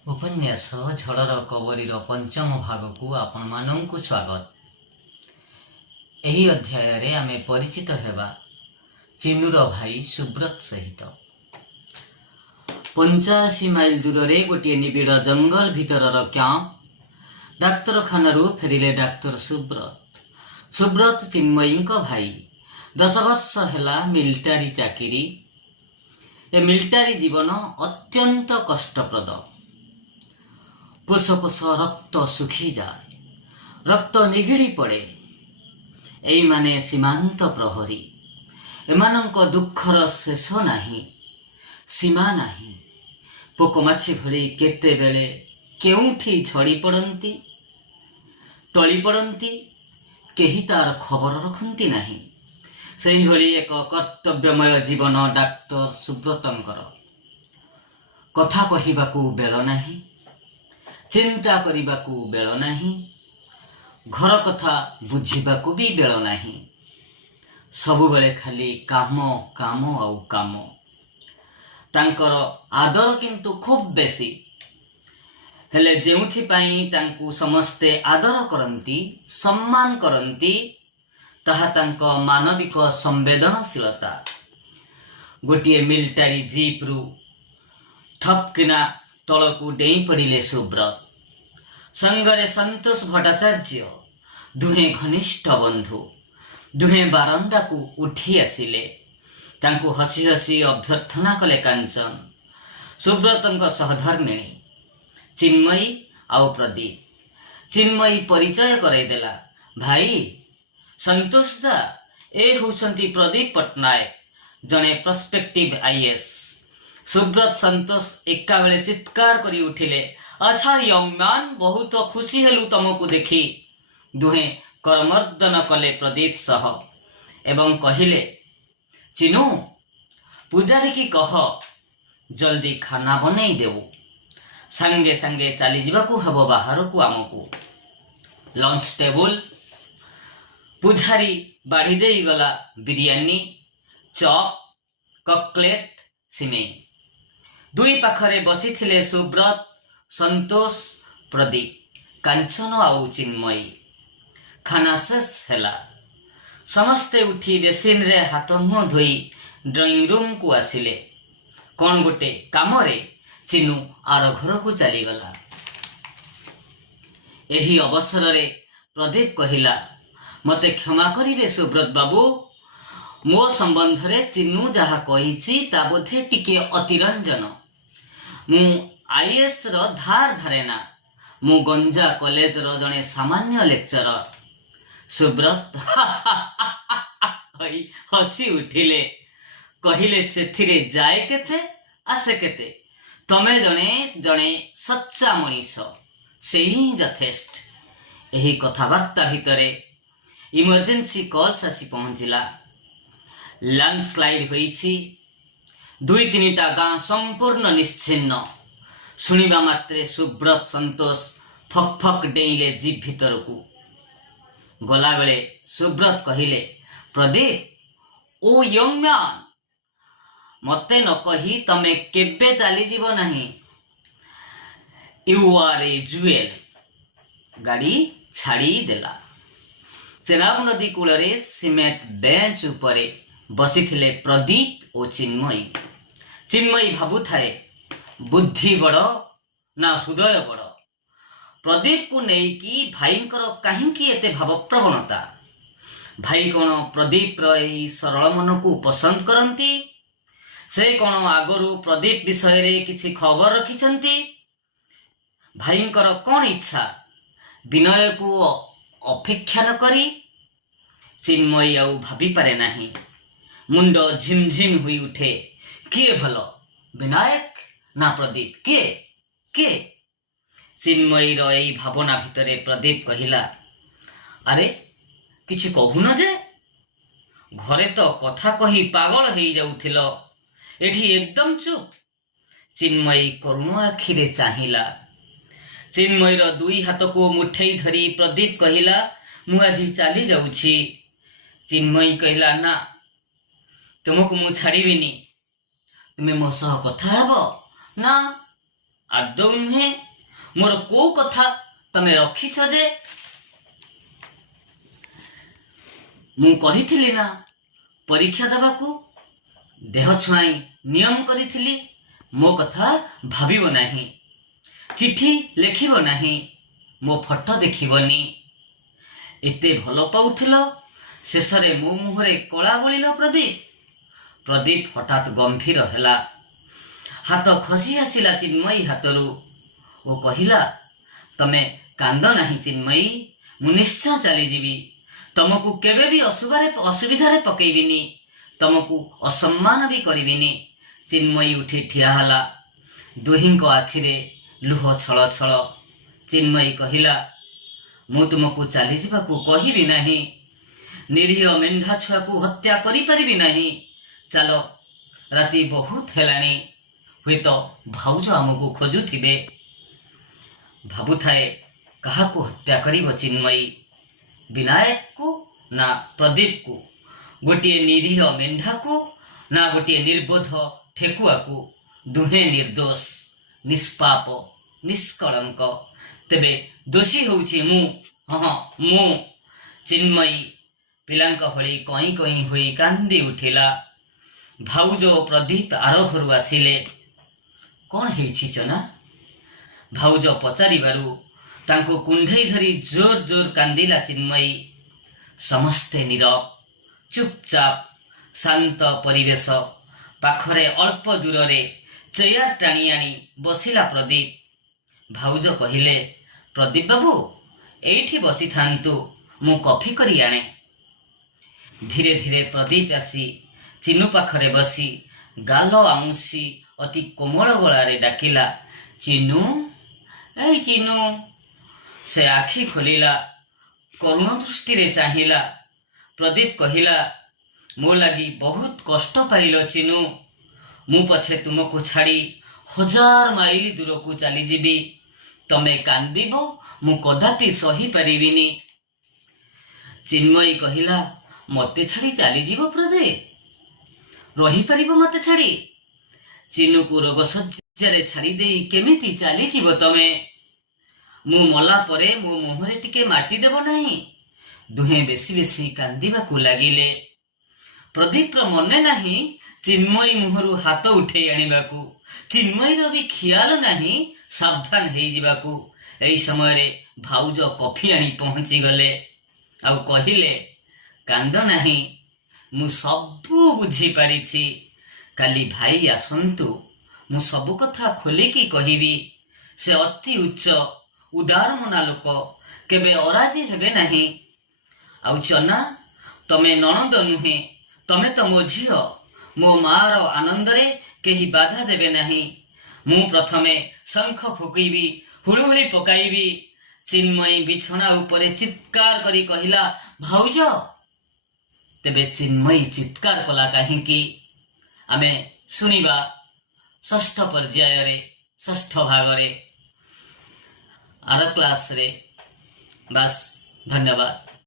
उपन्यास झड़र कबरीर पंचम भाग को आपण मानंकु स्वागत। एही अध्याय रे आमे परिचित हेबा चिन्नुर भाई सुब्रत सहित। 85 माइल दूर रे गोटे निबिड़ जंगल भितरर क्याम्प डाक्तरखाना फेरिले डाक्तर सुब्रत चिन्मयींक भाई। 10 वर्ष हेला मिलिटारी चाकिरी। ए मिलिटारी जीवन अत्यंत कष्टप्रद। पोष पोष रक्त सुखी जाए, रक्त निगिड़ी पड़े। एई माने सीमांत प्रहरी। एमानंक दुखर शेष नाही, सीमा नाही। पोकमाछी भली केते बेले केउठी झड़ी पड़ती, टली पड़ती, केही तार खबर रखती नाही। सेही भली एक कर्तव्यमय जीवन डाक्तर सुब्रतंकर। कथा कहिबाकू बेल नाही, चिंता करिबाकू बेल नाही, घर कथा बुझिबाकू भी बेल नाही। सबु बेले खाली काम काम आउ काम। तांकर आदर किंतु खूब बेसी। हेले जेउथि पई तांकू समस्ते आदर करंती, सम्मान करंती, ताहा तांक मानविक संवेदनशीलता। गोटे मिलिटारी जीप रु ठपकिना तलकू डेई पड़िले सुब्रत। संगरे संतोष भट्टाचार्य, दुहे घनिष्ठ बंधु। दुहे बारंडा को उठी आसिले। तांकू हसी हसी अभ्यर्थना कले कांचन। सुब्रतंक सहधर्मिणी चिन्मयी आउ प्रदीप। चिन्मयी परिचय करैदेला। भाई संतोष दा, ए होउछंती प्रदीप पट्टनायक, जने प्रस्पेक्टिव आईएएस। सुब्रत संतोष एका बेले चित्कार करी उठिले, अच्छा यंग मैन, बहुत खुशी हेलु तुमको देखी। दुहे करमर्दन कले प्रदीप सह एवं कहिले, चिनु पूजारी की कह जल्दी खाना बनई देवु। संगे संगे चली जीवाकू हबो बाहर को आमको। लंच टेबल पूजारी बाढ़ी दे गला बिरियानी, चॉप, ककलेट, सिमेई। दुई पाखरे बसी थिले सुब्रत, संतोष, प्रदीप, कांचन आउ चिन्मयी। खाना शेष हेला। समस्ते उठी बेसिन रे हाथ मुह धोई ड्राइंग रूम को आसिले। कौन गोटे कामरे चिनु आर घर को चली गला। एही अवसर रे प्रदीप कहिला, मते क्षमा करिवे सुब्रत बाबू, मो संबंध रे चिन्नु जहा कहिछि ता बोधे टिके अतिरंजन। मु आईएएस रो धार धारेना। मु गंजा कॉलेज रो जने सामान्य लेक्चरर। सुब्रत हसी उठिले, कहिले सेथिरे जाए केते आसे केते। तमे जने जने सच्चा मनीष, से ही यथेष्ट। एही कथाबार्ता भितरे इमरजेंसी कॉल्स आसी पहुंचिला। लैंडस्लाइड होईछि। 2-3टा गाँ संपूर्ण निश्चिन्न। सुनिबा मात्रे सुब्रत संतोष फक फक डेइले जीप भितर को। गला बेले सुब्रत कहिले, प्रदीप ओ यंग मैन, मते न कही तमे केबे चली जीव नहीं। यू आर ए जुएल। गाड़ी छाड़ी देला। चेनाब नदी कूलरे सीमेंट बेंच उपरे बसी थिले प्रदीप और चिन्मयी। चिन्मयी भाबु थाए, बुद्धि बड़ ना हृदय बड़। प्रदीप को नेकी भाईंकर काहींकी एते भाव प्रवणता। भाई कोन प्रदीप रही सरल मन को पसंद करंती? से कोन आगरु प्रदीप विषय रे किछि खबर रखिछंती? भाईंकर कोन इच्छा विनय को अपेक्षा न करी? चिन्मयी आउ भाभी पारे नाही। मुंड झिमझिम हुई उठे। किए भलो, विनायक ना प्रदीप? के के? चिन्मयी रही भावना भितरे प्रदीप कहिला, अरे किछि कहून जे? घरे तो कथा कही पागल हो जाउथिलो, एठी एकदम चुप। चिन्मयी करुण आखिरे चाहिला। चिन्मयीर 2 हाथ को मुठेई धरी प्रदीप कहिला, मु आजी चली जाउछि। चिन्मयी कहिला, ना तुमको मु छाड़ीबिनी। तुमे मो सह कथा हेबो ना? आदौ नुहे मोर को कथा तमे रखिछ जे मु कहिथिली ना परीक्षा देवाकू देह छुआई नियम करिथिली मो कथा भाबिबो नाही चिठी लेखिबो नाही मो फोटो देखिबनी एते भलो पाउथिलो शेषरे मो मुहरे कला बोलिलो प्रदीप हठात गंभीर हैला हाथ खसी आसिला चिन्मयी हाथरू ओ कहिला तमे कांद नाही चिन्मयी मु निश्चय चली जीवी तुमको केबे भी असुविधारे पकेबिनी तुमको असम्मान भी करिबिनी चिन्मयी उठी ठिया हला दुहिंको आखिरे लुह छल छल चिन्मयी कहिला मु तुमको चली जीवाकू कहिबी नाही निरीह मेंढा छुआ को हत्या करि परिबी नाही चलो राति बहुत हेलानी हुए तो भाउज आमको खोजुथिबे भाबुथाए काहाको हत्या करिबो चिन्मयी विनायक को ना प्रदीप को गोटे निरीह मेंढा को ना गोटे निर्बोध ठेकुआ को दुहे निर्दोष निष्पाप निष्कलंक तेबे दोषी होउछि मु हाँ मु चिन्मयी पिलांक भली कई कई होई कांदी उठिला भाउज प्रदीप आर घरु आसिले कौन हेछि चना भाउज पचारिबारु तांको कुंढई धरी जोर जोर कांदिला चिन्मयी समस्ते नीरव चुपचाप शांत परिवेश पाखरे अल्प दूर रे चेयर टाणी आनी बसिला प्रदीप भाउज कहिले प्रदीप बाबू एठी बसी थांतु मु कॉफी करी आने धीरे धीरे प्रदीप आसी चिन्नू पाखरे बसी गाल आमुसी अति कोमल गलारे डाकिला चिन्नू ए चिन्नू से आखि खोलिला करुण दृष्टि रे चाहिला प्रदीप कहिला मो लगी बहुत कष्ट पाइल चिन्नू मु पछे तुमको छाड़ी 1000 माइल दूर को चली जीवी तमे कांदिबो मु कदापि सही परिबिनी चिन्मयी कहिला मते छाड़ी चली जीवो प्रदीप रही परिबो मते छाड़ी चिन्नू को रोग सज्जारे छाड़ी देई केमिति चली जीवो तमे मु मला परे मो मुहरे टिके माटी देबो नाही दुहे बेसी बेसी कांदिबा को लागिले प्रदीप रो मने नाही चिन्मयी मुहरु हाथ उठे आनिबाकू चिन्मयी रो भी ख्याल नाही सावधान हेई जिबाकू एई समय रे भाउज कॉफी आनी पहुंची गले आ कहिले कांद नाही मु सबु बुझी पारिछि काली भाई आसंतु मु सबु कथा खोलिकी कहिबी से अति उच्च उदार मना लोक केबे अराजी हेबे नाही आउ चना तमे ननद नुहे तमे तो मो झियो मो मार आनंद रे केही बाधा देबे नाही मु प्रथमे शंख फुकैबी हुळुहुळी पकाइबी चिन्मयी बिछना उपरे चित्कार करी कहिला भाउज तेबे चिन्मयी चित्कार कला काहेकि आमे सुनिबा षष्ठ पर्याय रे षष्ठ भाग रे आर क्लास रे बस धन्यवाद।